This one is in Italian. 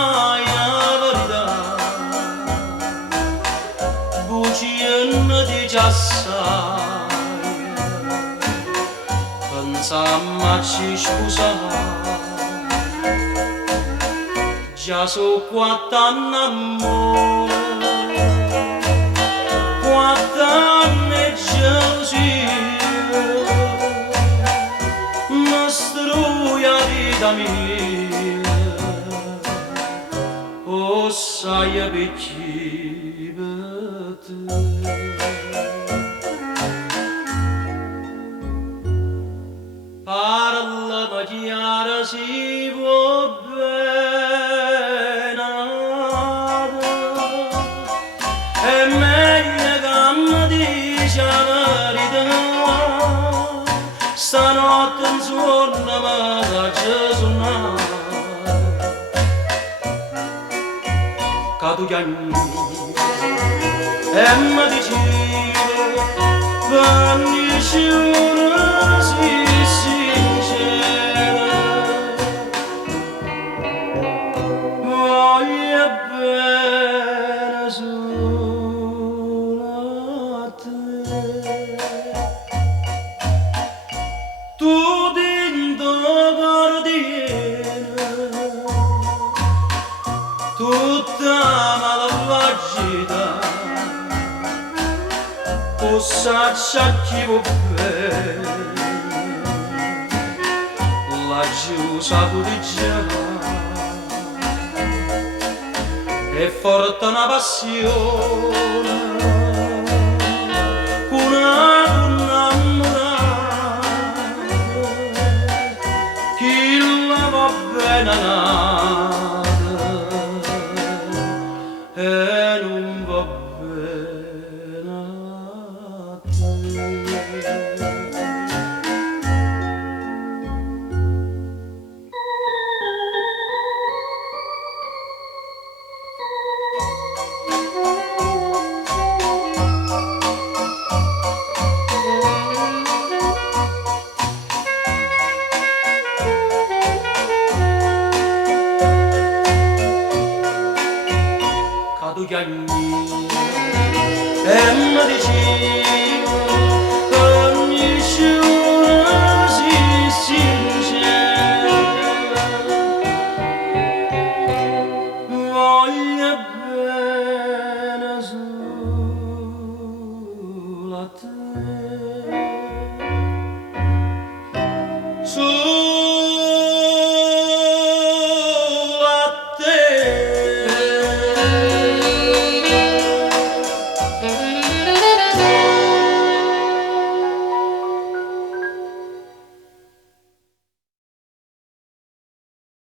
la verità, bugie di già sai, pensammo ci scusare, già so quatt'anni amore, quatt'anni gelosia, mi struia vita mia, o sai perché per te. Parlami chiaro si può bene, è meglio che mi dici la verità, stanotte in suono mi faccio suonare, che tu chiami e mi dici vannici una sì sincera, voglio bene solo a te. Tu dentro guardiera, tutta malvagità, possa chi può bene, laggiù saputo già, è forte una passione, una innamorata, chi la va bene nata e non va bene a te. Tu chiami e mi dici ogni giorno si sincera, voglio bene solo a te.